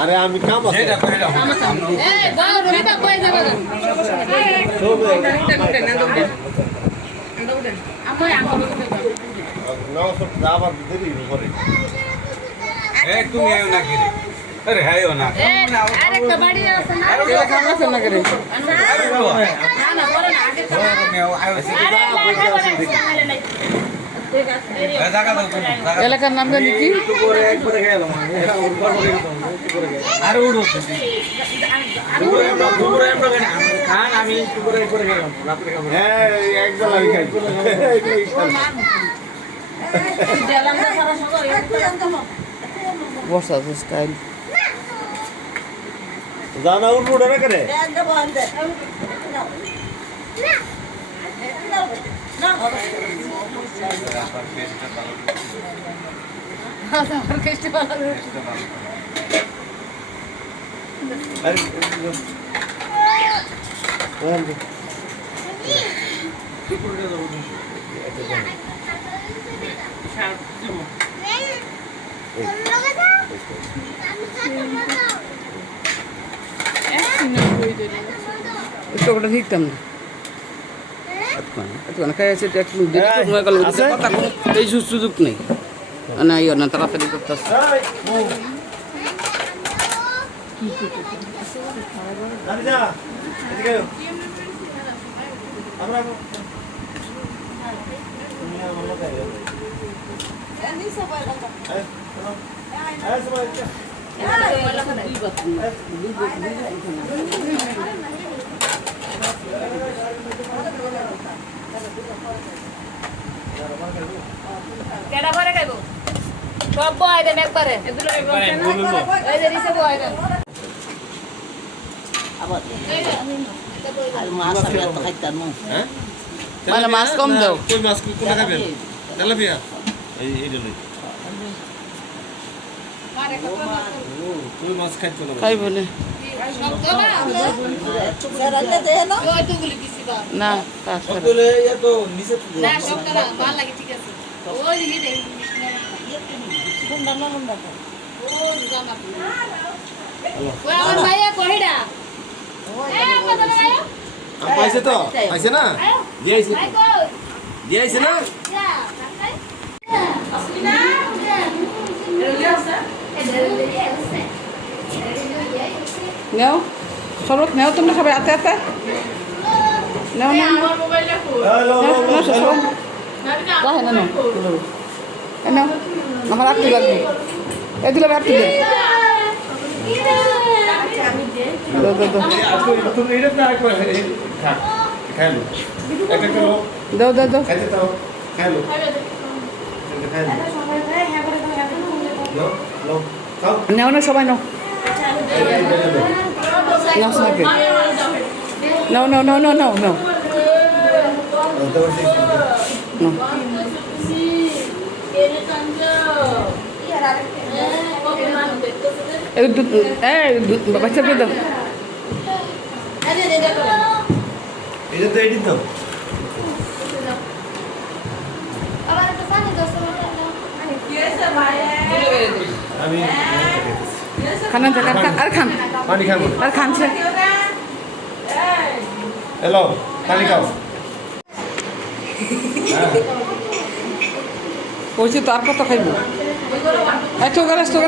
আরে আমি কাম আছে আবার দেরি করে তুমি না কি अरे है हो ना अरे कबड्डी আছে না अरे खाना से ना करे না না বলো না আগে এলাকার নাম জানি কি আর উড়ো খান আমি দুপুরে একবার গেলাম রাতে খাবো হ্যাঁ একদম আমি খাই জেলাঙ্গা সারা সকাল বসা স্টাইল জানা উড়ে না করে ওটা ঠিকতাম না খাই আছে এই সুযোগ নেই না ইয়ে না তাড়াতাড়ি করতে আসছে কেডা ভরে খাইবো সব বয় দেন একবারে এগুলো এই যে নিচে বয় দেন আবার আর মাছ আমি এত খাইতাম না হ্যাঁ মানে মাছ কম দাও কই মাছ কোনটা খাবেন তেলাপিয়া এই লই মারে কত কই মাছ খাইতো না খাইব না সব তো না রান্না দেয় না ওই তো গুলি দিছি বা না কাজ করে বলে এ তো নিচে না সব তো না ভালো লাগে ঠিক আছে ওই দিকে দেই নুনডা না নুনডা ওই জামা ওই আমার ভাইয়া কহিডা এ আমাদের ভাইয়া আম পাইছে তো পাইছে না দিয়েছে ভাই কই দিয়েছে না যা তাই আসলি না এর আছে নেও শরবত নেও তোমরা সবাই আতে আতে নেও না আমার মোবাইলে কই রাহে না নাও আমার আটটি লাগবে এই দিলে আটটি দেন তুমি এটা না করে খা খাইলো একটা কিলো দাও দাও দাও খাইতে দাও খাইলো খাইলো লো খাও নেও না সবাই নাও নাও সাকে নাও নাও নাও নাও নাও নাও বাচ্চাকে দাও এটা তো এডিট দাও আমি খানা আর খান পানি খাবো আর খানছে হ্যালো পানি খাও বলছি তো আর কত খাইব এত গেলাস তো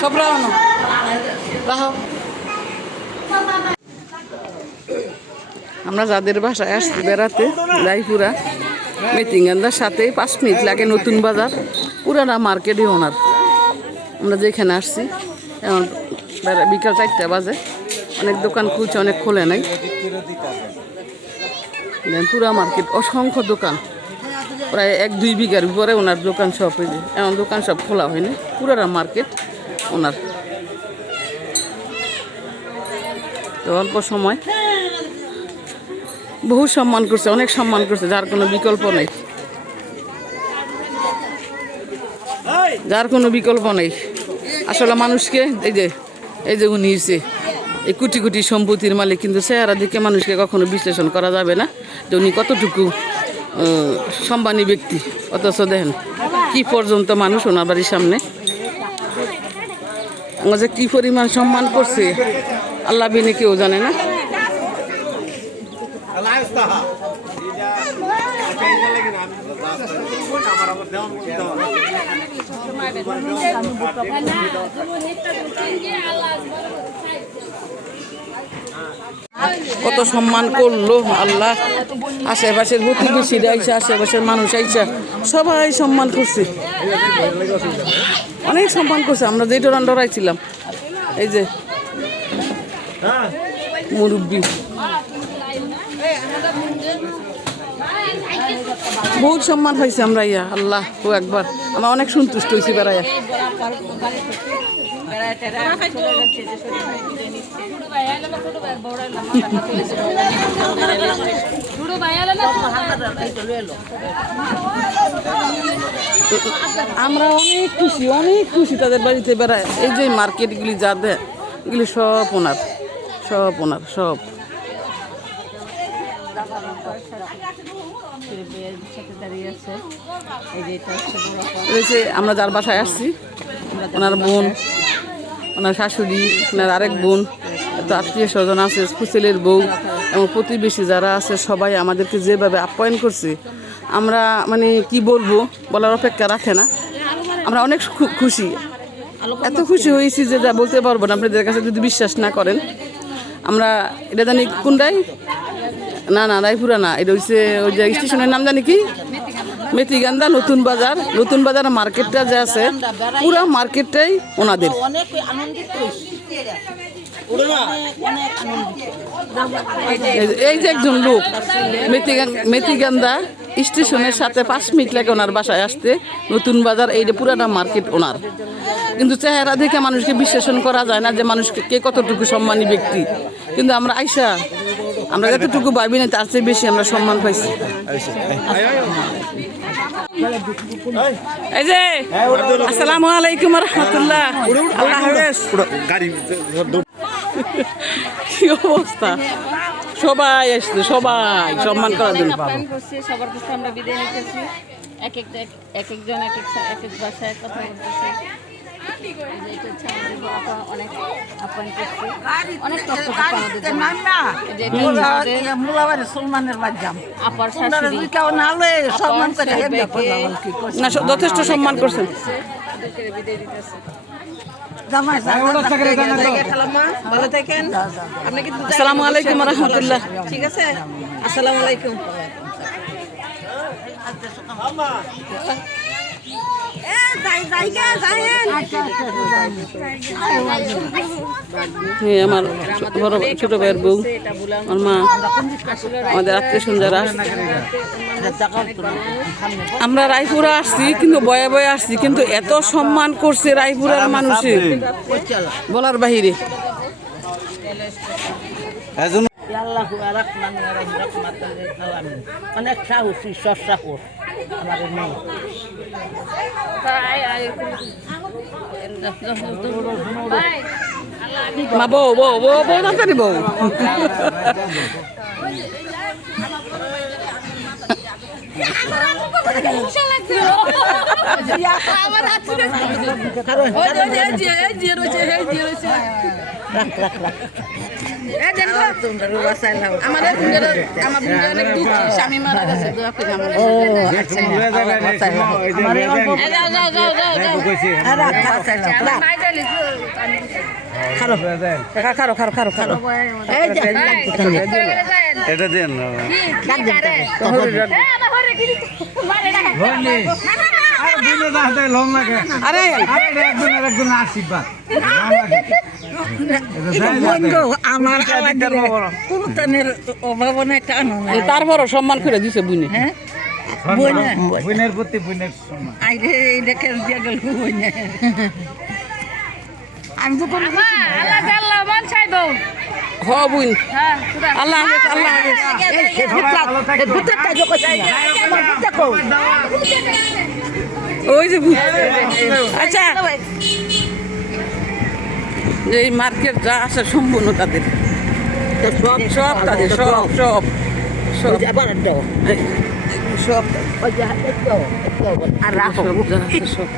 সব রাখো না রাখো আমরা যাদের বাসায় আসছি বেড়াতে রায়পুরা মেতিঙ্গান্দার সাথে 5 মিনিট লাগে নতুন বাজার পুরানা মার্কেটে ওনার আমরা যেখানে আসছি এখন বিকাল 4টা বাজে অনেক দোকান খুলছে অনেক খোলে নাই পুরা মার্কেট অসংখ্য দোকান প্রায় 1-2 বিঘার উপরে ওনার দোকান সব হয়েছে এমন দোকান সব খোলা হয়নি পুরানা মার্কেট ওনার তো অল্প সময় বহু সম্মান করছে অনেক সম্মান করছে যার কোনো বিকল্প নেই যার কোনো বিকল্প নেই আসলে মানুষকে এই যে উনি এই কোটি কোটি সম্পত্তির মালিক কিন্তু চেহারা দেখে মানুষকে কখনো বিশ্লেষণ করা যাবে না যে উনি কতটুকু সম্মানী ব্যক্তি অথচ দেখেন কি পর্যন্ত মানুষ ওনার বাড়ির সামনে আমার যে কি পরিমাণ সম্মান করছে আল্লাহ বিনে কেউ জানে না। কত সম্মান করলো আল্লাহ, আশেপাশের প্রতিবেশীরা আইসা, আশেপাশের মানুষ আইসা সবাই সম্মান করছে, অনেক সম্মান করছে। আমরা যে ডরান ডরাইছিলাম, এই যে মুরব্বী বহুত সম্মান পাইছি আমরা। ইয়া আল্লাহ ও একবার আমরা অনেক সন্তুষ্ট হয়েছি বেড়াইয়া। আমরা অনেক খুশি তাদের বাড়িতে বেড়ায়। এই যে মার্কেটগুলি যা দেয় এগুলি সব ওনার, সব আমরা যার বাসায় আসছি, ওনার বোন, ওনার শাশুড়ি, ওনার আরেক বোন, তো আত্মীয় স্বজন আছে, ছেলের বউ এবং প্রতিবেশী যারা আছে সবাই আমাদেরকে যেভাবে আপ্যায়ন করছে, আমরা মানে কি বলবো, বলার অপেক্ষা রাখে না। আমরা অনেক খুশি, এত খুশি হয়েছি যে যা বলতে পারবো না। আপনাদের কাছে যদি বিশ্বাস না করেন, আমরা এটা জানি কোনটাই না রায়পুরা না, এটা হচ্ছে ওই যে স্টেশনের নাম জানি কি মেথিগান্দা নতুন বাজার মার্কেটটা যে আছে পুরো মার্কেটটাই ওনাদের। এই যে একজন লোক মেথিগান্দা স্টেশনের সাথে 5 মিনিট লাগে ওনার বাসায় আসতে, নতুন বাজার এইটা পুরাটা মার্কেট ওনার। কিন্তু চেহারা দেখে মানুষকে বিশ্লেষণ করা যায় না যে মানুষকে কে কতটুকু সম্মানী ব্যক্তি। কিন্তু আমরা আইসা আমরা যতটুকু ভাবি না তার চেয়ে বেশি আমরা সম্মান পাইছি। এই যে আসসালামু আলাইকুম রাহমাতুল্লাহ, আল্লাহ হাফেজ। কি অবস্থা, সবাই আসছে, সবাই সম্মান করার জন্য। সবার কাছে আমরা বিদায় নিতেছি, একজন এক এক ভাষায় কথা বলতেছি। অনেক আপ্যায়ন করছে, অনেক কষ্ট করছে যথেষ্ট সম্মান করছেন। আসসালামু আলাইকুম রহমতুল্লাহ। ঠিক আছে, আসসালামু আলাইকুম। আমার বড় ছোট ভাইয়ের বউ, আমার মা, আমাদের আত্মীয় স্বজন যারা। আমরা রায়পুরা আসছি, কিন্তু বয়ে বয়ে আসছি, কিন্তু এত সম্মান করছে রায়পুরার মানুষের বলার বাহিরে। অনেক সাহসী সৎসাহস আমাদের মেয়ে। মা বউ তাড়াতাড়ি বউ। স্বামী মারা গেছে, এটা দেন তারপরও সম্মান করে দিছে বুনে। বোনের প্রতি বোনের সম্মান। আমি তো কোনো আল্লাহ মন চাইব। বুন আল্লাহ হাফেজ, আল্লাহ হাফেজ। ওই যে আচ্ছা, এই মার্কেট যা আছে সম্পূর্ণ তাদের, সব তাদের, সব সব সব সব আর রাখো সব